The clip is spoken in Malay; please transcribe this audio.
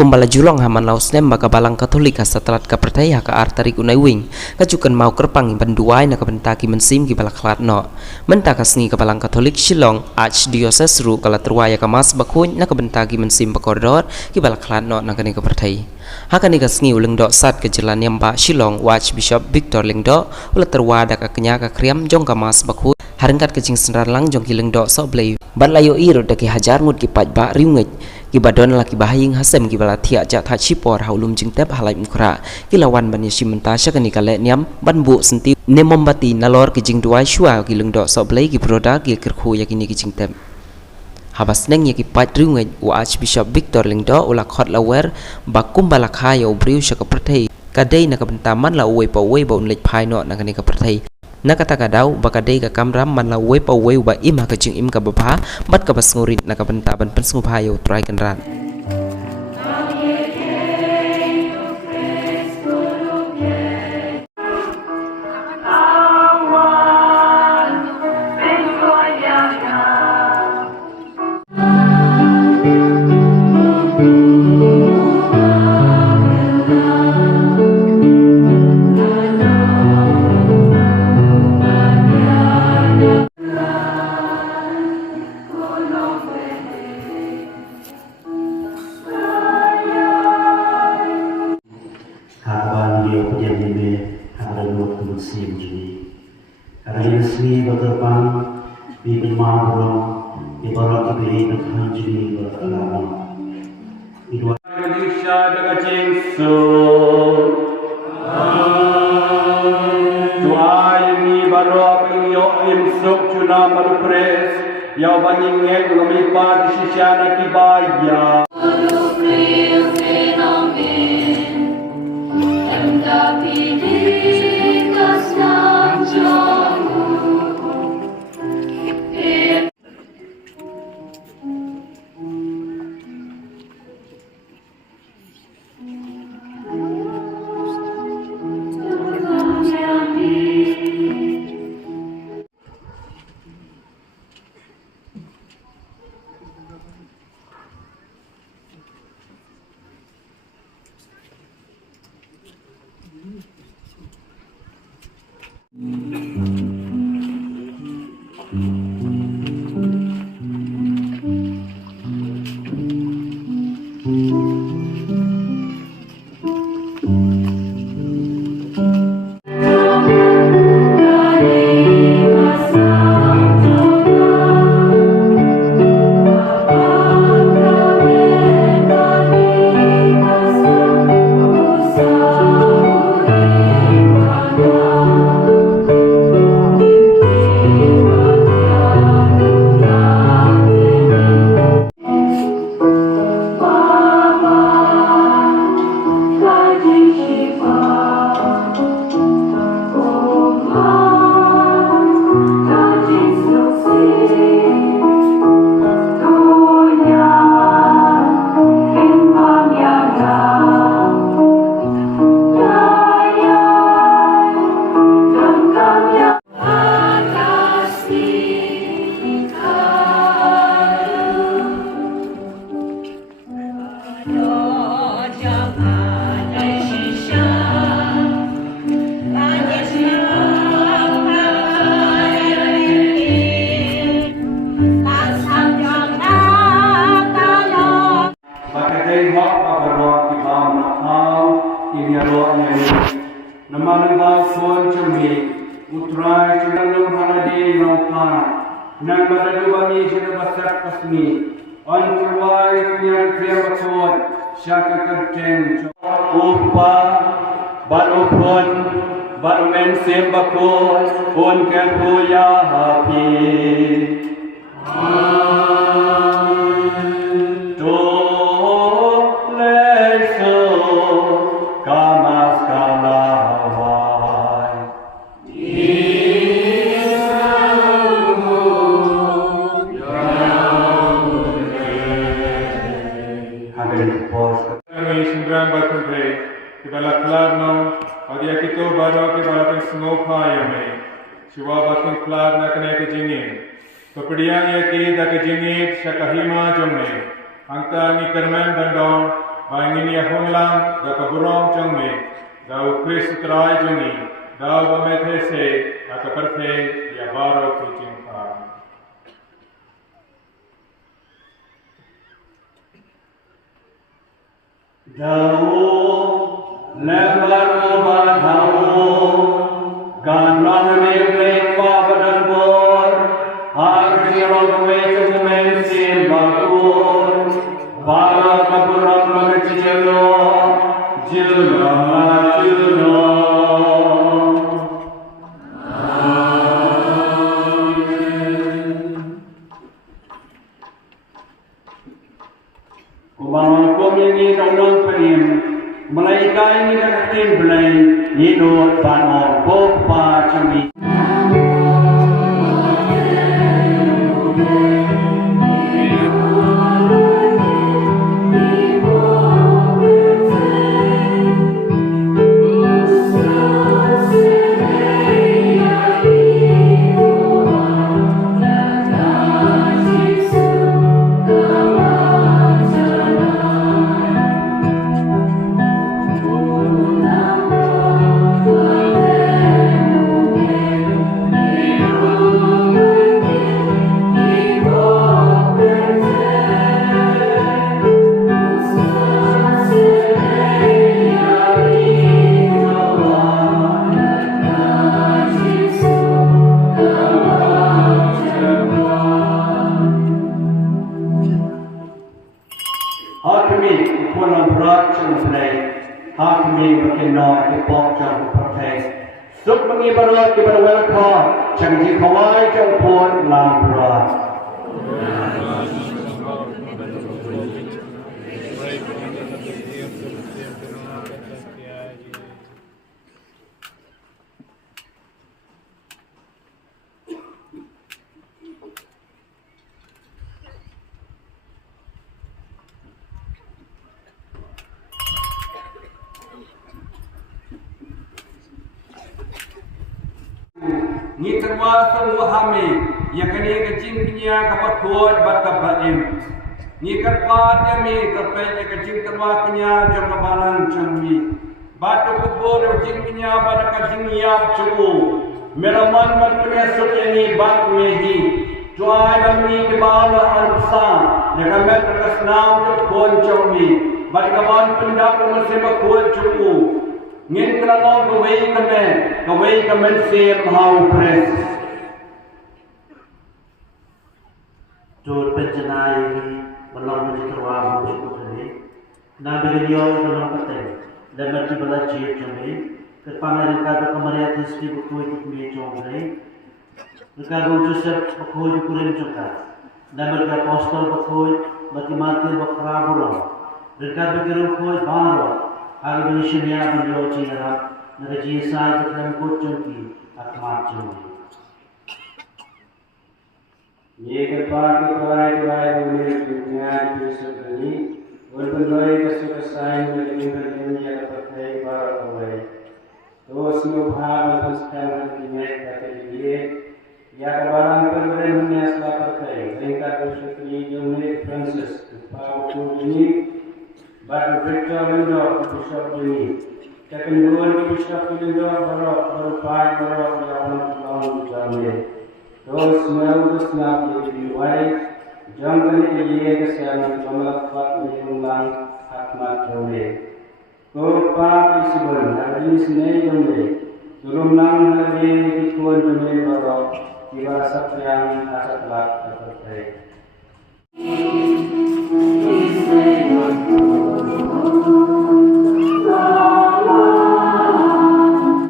kumbala julong haman laus nem baka balang Katolik setelah ka pertaya ka artari unai wing kajukan mau kerpang banduai na kabentaki mensim ki balak klat no menta kasni ka balang Katolik Shillong Archdiocese ru kala terwaya ka mas bakun na kabentaki mensim bakordor ki balak klat no na kani ka pertai hakani kasni uleng do sat ke jalan yang ba Shillong Archbishop Victor Lingdo ula terwada ka kenya ka kriam jong ka mas bakun harengkat kecing sendar lang jong ki lengdo so blay ban layo iro daki hajar mut ki paj ba riungej ki badon laki bahaying hasem ki bala thia ja tha chipor haulum jingtep halai mukra ki lawan ban yasi menta syakani kale niam ban bu senti nemombati nalor ki jing duai shua ki lengdo so blay ki broda ki kerkhu yakini ki jingtep habas neng ki paj riungej wa Archbishop Victor Lingdo ula khot lawer bakum bala khayo briu syaka perthei kadai na kabentaman la uwe pa uwe ba unlej phai no na kani ka perthei nakata kadau bakadei ka kamram man la we pa we ba ima ka jing im ka bapha bat ka bas ngurit na ka benta ban pensngu phayo try kan ran Kemudian ia kita ke jengit syakahima jomne. Angka ni kerman dandong Mangini ahonglang da kaburong changme dau Kristrai jungi dau bamethese akaparthe ya baro kuchingpa. Dau lembar badau ganan me pabadan bor harus rong me sim bakur bara kaburang magcilo jilo ini nong perim mulai kai ni katin belai ni no pano popa chumi Suk mengibarat kepada welcome, jangan dikawai jangan pun lambat. Ni terwasung wahami yang kini kecing punya kapat kuat bakat baim. Ni kerpat yami terkait kecing terwasungnya jam lebaran cumi. Batu kubur kecing punya pada kecing yap cukup. Melaman berpunya sukeni bak mehi. Cuai dami kebala ansa. Dengan mereka senam terkuat cumi. Bagi kawan pendak masih berkuat cukup. Ngin kerana kawai kemen sim hau pres. Jod penjenai belum diterwam cukup ini. Nabi dia belum patah. Dan berarti belajar cumi. Kepangeran kata kemarin tiski buku itu punya cumi. Mereka Joseph buku itu kurim juga. Dan mereka apostol buku bagi mati berkerabulan. Mereka berkirim buku baru. Agar Indonesia menjadi cina, negara saya dalam kucing akmat cumi. Ye kepada kepada milik dunia disebut walaupun kesukaan saya dengan dunia terkait para awal. Terus mengubah sekarang dunia kata dia, ya kawalan perbedaan setelah terkait. Tingkat bersyukur John Francis, Pak Bukuni. But Victor Window, Bishop Juni. Second word, Bishop Window, Baroque, Yawan, Jamie. Those smell the snap will be white. Jungle Year, the Sam, Thomas, Lang, Akmat Jamie. Go Park is one, at least name. Durumlang Halabi, Kikuan Jamie, Baroque, Kivasap Yang, Asat Lak,